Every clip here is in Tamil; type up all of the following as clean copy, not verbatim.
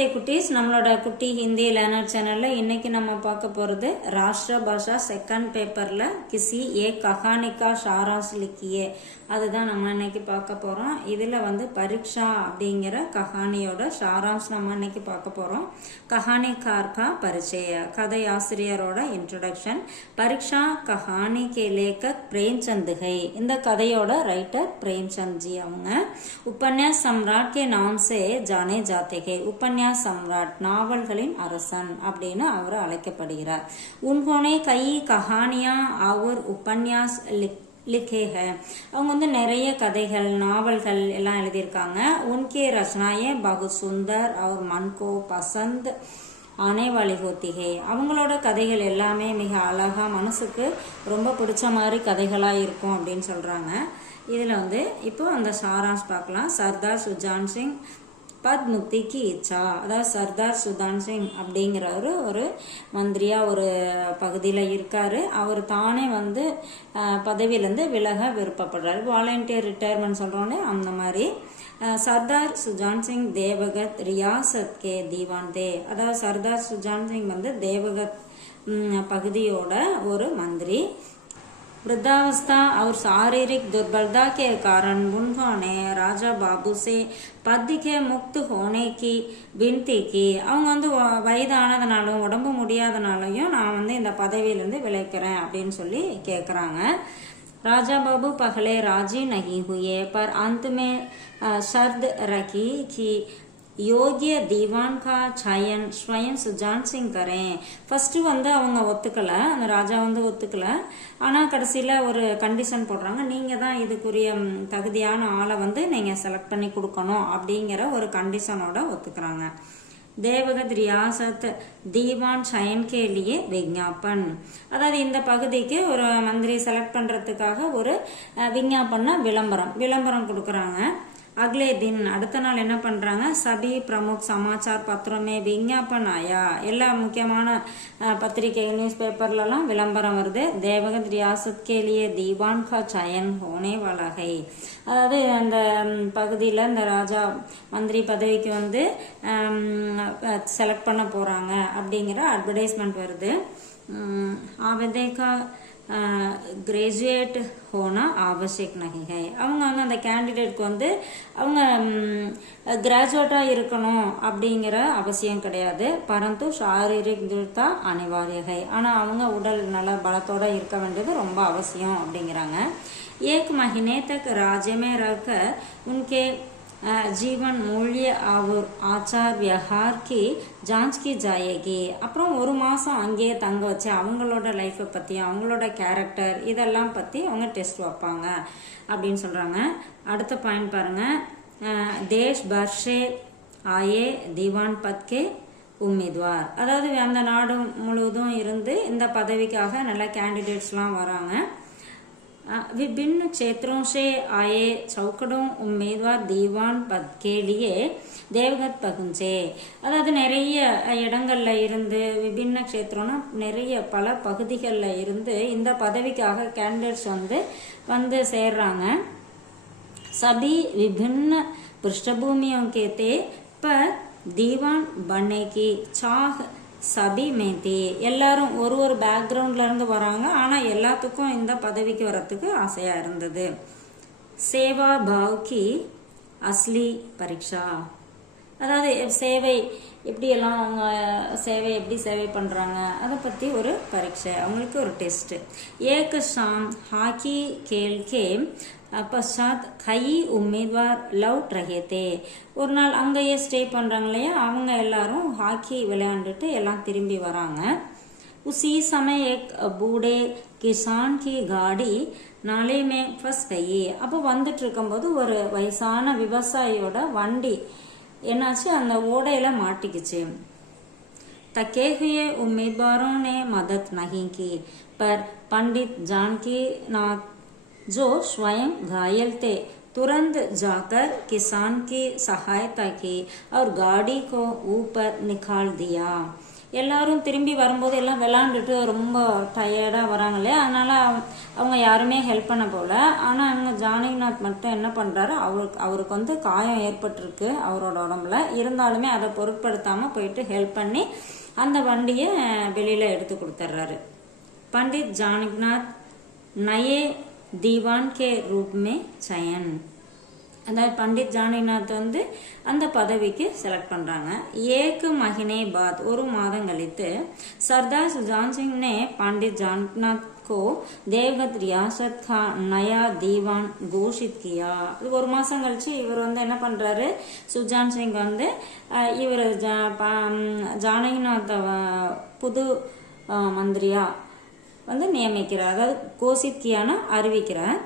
நமஸ்தே குட்டீஸ், நம்மளோட குட்டி ஹிந்தி லேர்னர் சேனல்ல இன்னைக்கு நம்ம பார்க்க போறது ராஷ்டிர பாஷா செகண்ட் பேப்பர்ல கிசி ஏ கஹானிகா ஷாராஸ் லிக்கியே, அதுதான் நம்ம இன்னைக்கு பார்க்க போறோம். இதுல பரீட்சா அப்படிங்கிற கஹானியோட ஷாராம்ஸ் நம்ம இன்னைக்கு பார்க்க போறோம். கஹானிகார் கா பரிச்சய, கதை ஆசிரியரோட இன்ட்ரோடக்ஷன். பரீட்சா கஹானி கே லேखक பிரேம்சந்த் है, இந்த கதையோட ரைட்டர் பிரேம்சந்த் ஜி. அவங்க உபன்யாஸ் சம்ராட் கே நாம் சே ஜானே ஜாத்தே ஹே, உபன்யாஸ் சம்ராட் நாவல்களின் அரசன் அப்படின்னு அவர் அழைக்கப்படுகிறார். உன்ஹோனே கை கஹானியா அவர் உபன்யாஸ் லிखे है, அவங்க நிறைய கதைகள் நாவல்கள் எல்லாம் எழுதியிருக்காங்க. உன்கே ரச்சனாயே बहुत सुंदर और मन को पसंद आने वाली होती है, அவங்களோட கதைகள் எல்லாமே மிக அழகா மனசுக்கு ரொம்ப பிடிச்ச மாதிரி கதைகளா இருக்கும் அப்படின்னு சொல்றாங்க. இதுல இப்போ அந்த சாராம்ஸ் பார்க்கலாம். சர்தார் சுஜான் சிங் பத் முக்தி கி இச்சா, அதாவது சர்தார் சுஜான் சிங் அப்படிங்கிறவர் ஒரு மந்திரியா ஒரு பகுதியில் இருக்காரு. அவர் தானே பதவியிலேருந்து விலக விருப்பப்படுறாரு. வாலண்டியர் ரிட்டையர்மெண்ட் சொல்றோன்னே அந்த மாதிரி. சர்தார் சுஜான் சிங் தேவகத் ரியாசத் கே தீவான் தே, அதாவது சர்தார் சுஜான் சிங் தேவகத் பகுதியோட ஒரு மந்திரி. वृद्धावस्था और शारीरिक दुर्बलता के कारण उन्होंने राजा बाबू से पद के मुक्त होने की विनती की. அவங்க வயதானதுனாலும் உடம்பு முடியாதனாலையும் நான் இந்த பதவியிலிருந்து விலகிறேன் அப்படின்னு சொல்லி கேட்குறாங்க. राजा बाबू पहले राजी नहीं हुए, पर अंत में शर्त रखी कि யோகிய தீவான் கா சயன் ஸ்வயம் சுஜான் சிங் கரேன். ஃபர்ஸ்ட் அவங்க ஒத்துக்கல, அந்த ராஜா ஒத்துக்கல. ஆனா கடைசியில ஒரு கண்டிஷன் போடுறாங்க, நீங்க தான் இதுக்குரிய தகுதியான ஆளை நீங்க செலக்ட் பண்ணி கொடுக்கணும் அப்படிங்கிற ஒரு கண்டிஷனோட ஒத்துக்கிறாங்க. தேவகத் ரியாசத் தீவான் சயன் கேலியே விஞ்ஞாபன், அதாவது இந்த பகுதிக்கு ஒரு மந்திரி செலக்ட் பண்றதுக்காக ஒரு விஞ்ஞாபன விளம்பரம் கொடுக்கறாங்க. அக்லே தின், அடுத்த நாள் என்ன பண்றாங்க, சபி பிரமுக் சமாச்சார் பத்திரமே விஞ்ஞாபன் ஆயா, எல்லா முக்கியமான பத்திரிகை நியூஸ் பேப்பர்லாம் விளம்பரம் வருது. தேவகத் ரியாசத் கேலியே தீவான் கா சயன் ஹோனே வாலா ஹை, அதாவது அந்த பகுதியில் இந்த ராஜா மந்திரி பதவிக்கு செலக்ட் பண்ண போறாங்க அப்படிங்கிற அட்வர்டைஸ்மெண்ட் வருது. ஆவதேகா கிராஜுவேட் ஹோனா ஆவசியக் நகி ஹை, அவங்க அந்த கேண்டிடேட்க்கு அவங்க கிராஜுவேட்டா இருக்கணும் அப்படிங்கிற அவசியம் கிடையாது. பரந்து சாரீரிக் துர்தா அனிவாரிய ஹை, ஆனா அவங்க உடல் நல பலத்தோட இருக்க வேண்டியது ரொம்ப அவசியம் அப்படிங்கிறாங்க. ஏக் மஹினே தக் राज्य में रहकर उनके जीवन मूल्य और आचार व्यवहार की जांच की जाएगी. அப்புறம் ஒரு மாசம் அங்கேயே தங்க வச்சு அவங்களோட லைஃப்பை பத்தி அவங்களோட கேரக்டர் இதெல்லாம் பத்தி அவங்க டெஸ்ட் வைப்பாங்க அப்படின்னு சொல்றாங்க. அடுத்த பாயிண்ட் பாருங்க. தேஷ் பர்ஷே ஆயே தீவான் பத் கே உம்மித்வார், அதாவது அந்த நாடு முழுவதும் இருந்து இந்த பதவிக்காக நல்ல கேண்டிடேட்ஸ்லாம் வராங்க. विभिन्न क्षेत्रों से आए चौकड़ों उम्मीदवार दीवान पद के लिए தேவகத் பகுஞ்சே, அதாவது நிறைய இடங்கள்ல இருந்து விபின்ன கஷேத்திரம்னா நிறைய பல பகுதிகளில் இருந்து இந்த பதவிக்காக கேண்டிடேட்ஸ் சேர்றாங்க. சபி விபின்ன पृष्ठभूमियों के थे पर दीवान बनने की चाह சபி மேத்தி, எல்லாரும் ஒரு பேக்ரவுண்ட்ல இருந்து வராங்க, ஆனா எல்லாத்துக்கும் இந்த பதவிக்கு வரத்துக்கு ஆசையா இருந்தது. சேவா பாவ் கி அஸ்லி பரீட்சா, அதாவது சேவை எப்படியெல்லாம் அவங்க எப்படி சேவை பண்றாங்க அதை பத்தி ஒரு பரீட்சை, அவங்களுக்கு ஒரு டெஸ்ட். ஏக் ஷாம் ஹாக்கி கேல் கே பஷாத் கை உம்மீத்வார் லவுட் ரஹேத்தே, ஒரு நாள் அங்கேயே ஸ்டே பண்றாங்க இல்லையா, அவங்க எல்லாரும் ஹாக்கி விளையாண்டுட்டு எல்லாம் திரும்பி வராங்க. உசி சமய ஏக் பூடே கிசான் கி காடி நாலே மே ஃபஸ் கை, அப்போ வந்துட்டு இருக்கும்போது ஒரு வயசான விவசாயியோட வண்டி என்னாச்சு, அந்த ஓடையில மாட்டிக்குச்சு. तके हुए उम्मीदवारों ने मदद नहीं की, पर पंडित जानकी नाथ जो स्वयं घायल थे तुरंत जाकर किसान की सहायता की और गाड़ी को ऊपर निकाल दिया. எல்லாரும் திரும்பி வரும்போது எல்லாம் விளாண்டுட்டு ரொம்ப டயர்டாக வராங்க இல்லையா, அதனால அவங்க யாருமே ஹெல்ப் பண்ண போல. ஆனால் அவங்க ஜானகிநாத் மட்டும் என்ன பண்ணுறாரு, அவருக்கு வந்து காயம் ஏற்பட்டிருக்கு அவரோட உடம்புல, இருந்தாலுமே அதை பொருட்படுத்தாமல் போயிட்டு ஹெல்ப் பண்ணி அந்த வண்டியை வெளியில் எடுத்து கொடுத்துட்றாரு. பண்டிட் ஜானகிநாத் நயே दीवान के रूप में चयन, அதாவது பண்டிட் ஜானகிநாத் வந்து அந்த பதவிக்கு செலக்ட் பண்றாங்க. ஏக் மஹினே பாத், ஒரு மாதம் கழித்து சர்தார் சுஜான் சிங் ने पंडित जानकीनाथ को देवगत रियासत का नया दीवान घोषित किया. ஒரு மாசம் கழிச்சு இவர் வந்து என்ன பண்றாரு, சுஜான் சிங் வந்து இவர் ஜானகிநாத் புது மந்திரியா வந்து நியமிக்கிறார், அதாவது கோஷித் கியானா அறிவிக்கிறார்.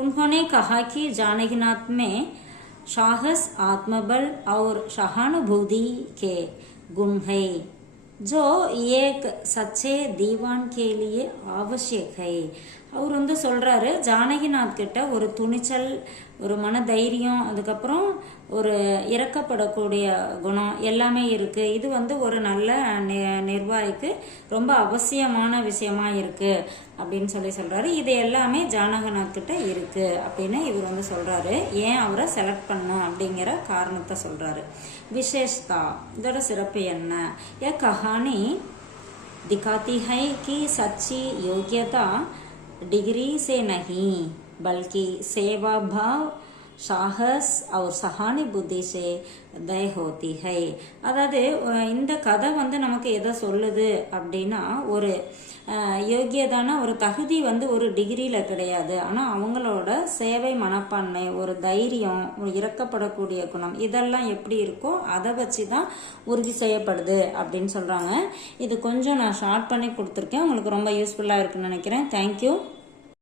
उन्होंने कहा कि जानकीनाथ में साहस, आत्मबल और सहानुभूति के गुण है जो एक सच्चे दीवान के लिए आवश्यक है. அவர் வந்து சொல்றாரு, ஜானகிநாத் கிட்ட ஒரு துணிச்சல், ஒரு மன தைரியம், அதுக்கப்புறம் ஒரு இறக்கப்படக்கூடிய குணம் எல்லாமே இருக்கு. இது வந்து ஒரு நல்ல நிர்வாகிக்கு ரொம்ப அவசியமான விஷயமா இருக்கு அப்படின்னு சொல்றாரு. இது எல்லாமே ஜானகிநாத் கிட்ட இருக்கு அப்படின்னு இவர் வந்து சொல்றாரு. ஏன் அவரை செலக்ட் பண்ணும் அப்படிங்கிற காரணத்தை சொல்றாரு. விசேஷதா, இதோட சிறப்பு என்ன? यह कहानी दिखाती है कि सच्ची योग्यता डिग्री से नहीं बल्कि सेवा भाव, साहस और सहानुभूति से தய होती है. அதாவது இந்த கதை வந்து நமக்கு எதை சொல்லுது அப்படின்னா, ஒரு யோகியதான ஒரு தகுதி வந்து ஒரு டிகிரியில் கிடையாது, ஆனால் அவங்களோட சேவை மனப்பான்மை, ஒரு தைரியம், ஒரு இறக்கப்படக்கூடிய குணம், இதெல்லாம் எப்படி இருக்கோ அதை வச்சு தான் உறுதி செய்யப்படுது அப்படின்னு சொல்கிறாங்க. இது கொஞ்சம் நான் ஷார்ட் பண்ணி கொடுத்துருக்கேன், உங்களுக்கு ரொம்ப யூஸ்ஃபுல்லாக இருக்குன்னு நினைக்கிறேன். தேங்க்யூ.